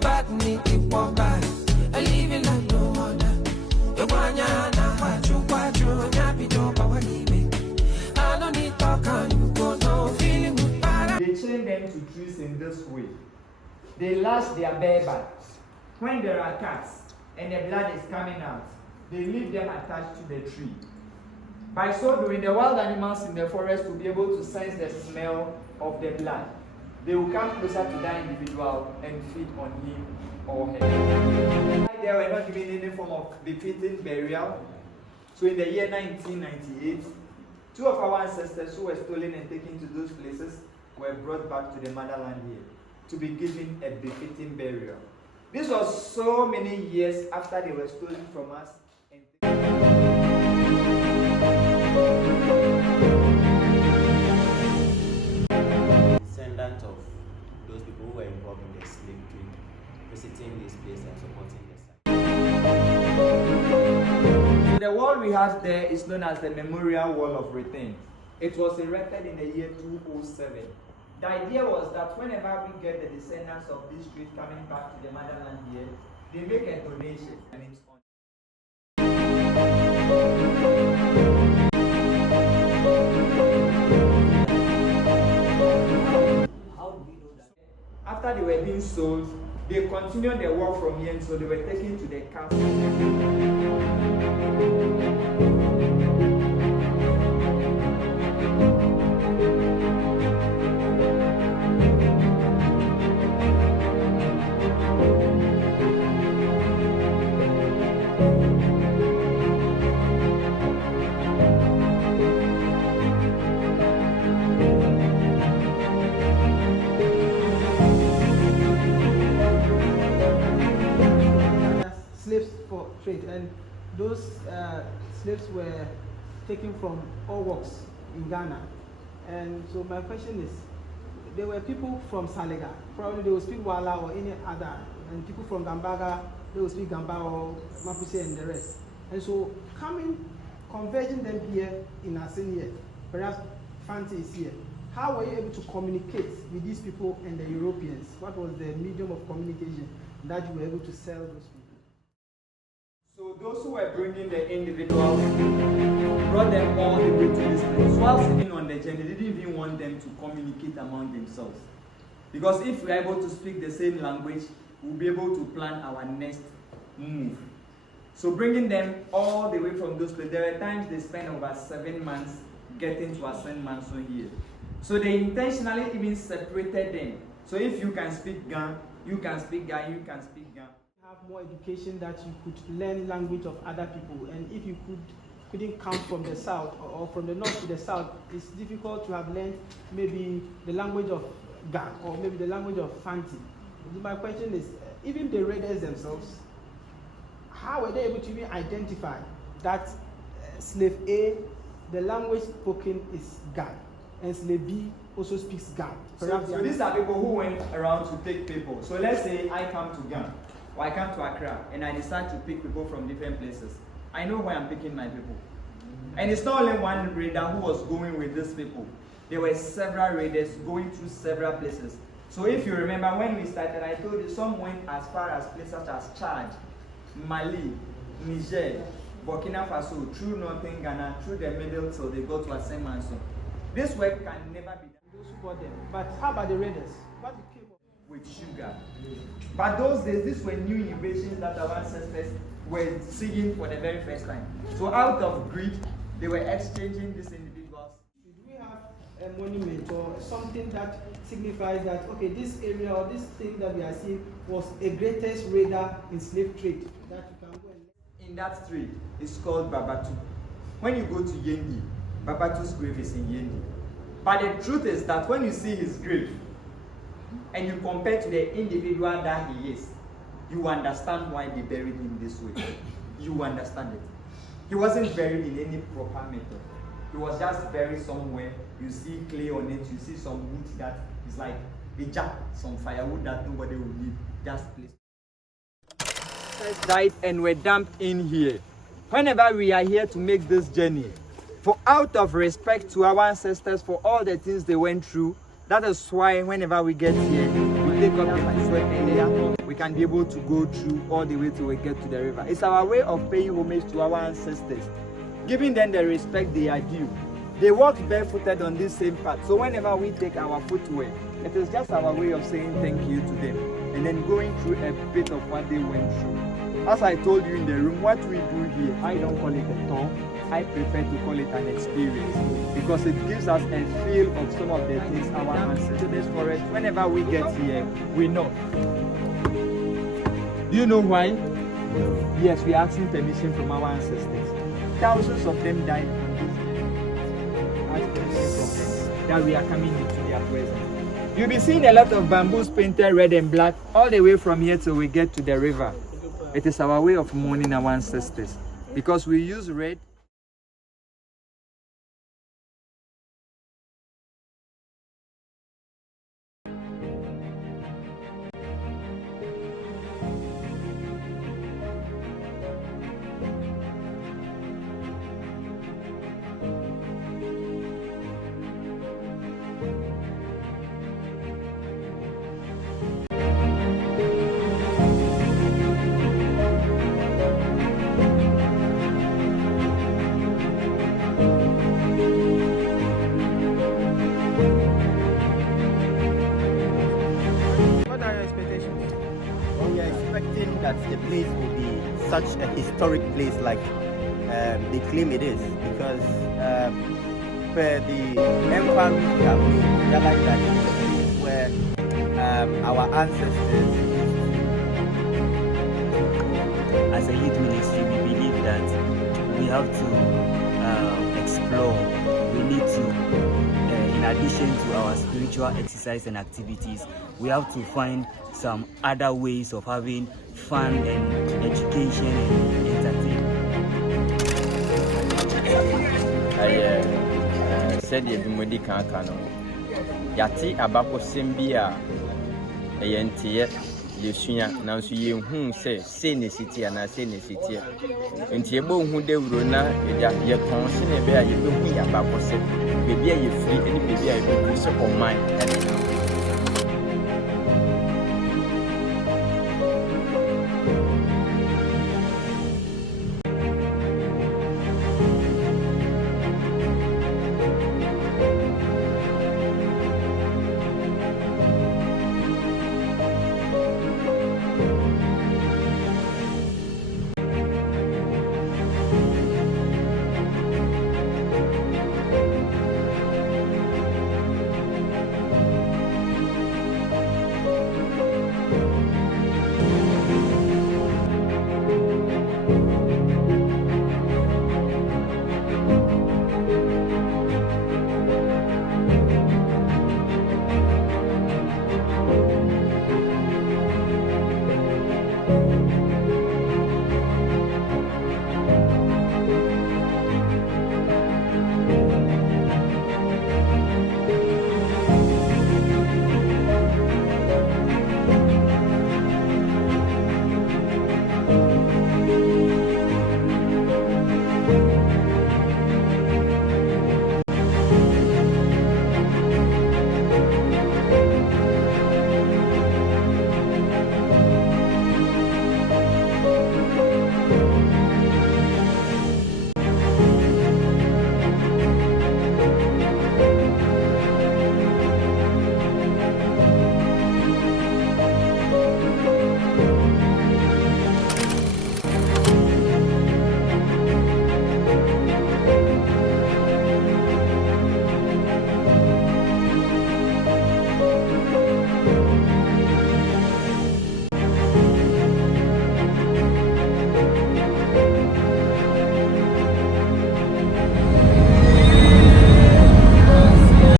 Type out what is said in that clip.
bad need to walk by. I live in like no other. You want ya na kwachu, nyapi to power live. I don't need talk and you go no feeling good para. They chain them to trees in this way. They lash their bare backs. When there are cats and the blood is coming out, they leave them attached to the tree. By so doing, the wild animals in the forest will be able to sense the smell of the blood. They will come closer to that individual and feed on him or her. They were not given any form of befitting burial. So in the year 1998, 2 of our ancestors who were stolen and taken to those places were brought back to the motherland here to be given a befitting burial. This was so many years after they were stolen from us. Descendant of those people who were involved in the slave trade, visiting this place and supporting the site. So the wall we have there is known as the Memorial Wall of Return. It was erected in the year 207. The idea was that whenever we get the descendants of this trade coming back to the motherland here, they make a donation and it's on. After they were being sold, they continued their walk from here, so they were taken to the castle. Slaves for trade, and those slaves were taken from all walks in Ghana. And so my question is, there were people from Salega, probably they will speak Wala or any other, and people from Gambaga, they will speak Gamba or Mapuche and the rest. And so converging them here in Assin here, perhaps Fanti is here. How were you able to communicate with these people and the Europeans? What was the medium of communication that you were able to sell those people? So those who were bringing the individuals brought them all the way to this place. While sitting on the journey, they didn't even want them to communicate among themselves. Because if we are able to speak the same language, we'll be able to plan our next move. So bringing them all the way from those places, there were times they spent over 7 months getting to Assin Manso here. So they intentionally even separated them. So if you can speak Gan, you can speak Gan, you can speak Gan. Have more education that you could learn language of other people, and if you couldn't come from the south or from the north to the south, it's difficult to have learned maybe the language of Gan or maybe the language of Fanti. My question is, even the raiders themselves, how were they able to even identify that slave A, the language spoken is Gan, and slave B also speaks Gan? So these are people who went around to take people. So let's say I come to Gan, or I come to Accra, and I decide to pick people from different places. I know where I'm picking my people. And it's not only one raider who was going with these people. There were several raiders going through several places. So if you remember when we started, I told you some went as far as places such as Chad, Mali, Niger, Burkina Faso, through northern Ghana, through the middle till they go to Assin Manso. This work can never be done. Those who bought them. But how about the raiders? What became of with sugar? But those days, these were new innovations that our ancestors were seeing for the very first time. So out of greed, they were exchanging these individuals. Do we have a monument or something that signifies that, okay, this area or this thing that we are seeing was a greatest raider in slave trade that you can go and... In that trade, it's called Babatu. When you go to Yendi, Babatu's grave is in Yendi. But the truth is that when you see his grave and you compare to the individual that he is, you understand why they buried him this way. You understand it. He wasn't buried in any proper method. He was just buried somewhere. You see clay on it, you see some wood that is like a jack, some firewood that nobody will leave, just placed. Died and were dumped in here. Whenever we are here to make this journey, for out of respect to our ancestors for all the things they went through, that is why whenever we get here, we take up the footwear and then we can be able to go through all the way till we get to the river. It's our way of paying homage to our ancestors, giving them the respect they are due. They walked barefooted on this same path, so whenever we take our footwear, it is just our way of saying thank you to them and then going through a bit of what they went through. As I told you in the room, what we do here, I don't call it a tour. I prefer to call it an experience because it gives us a feel of some of the things our ancestors forest. Whenever we get here, we know. Do you know why? Yes, we are asking permission from our ancestors. Thousands of them died on this day. That we are coming into their presence. You'll be seeing a lot of bamboos painted red and black all the way from here till we get to the river. It is our way of mourning our ancestors because we use red. That the place will be such a historic place like they claim it is, because per the empires we have made, we realize that it's a place where our ancestors. As a youth ministry, we believe that we have to explore. We need to, in addition to our spiritual exercise and activities, we have to find some other ways of having fun and education and entertainment. I said the Modi Kankano Yati Abako Simbia Ayentia Yusunya now you whom say city and I say city. And Tiabo who they will not your constant bear you don't hear about maybe you free and maybe I will support mine.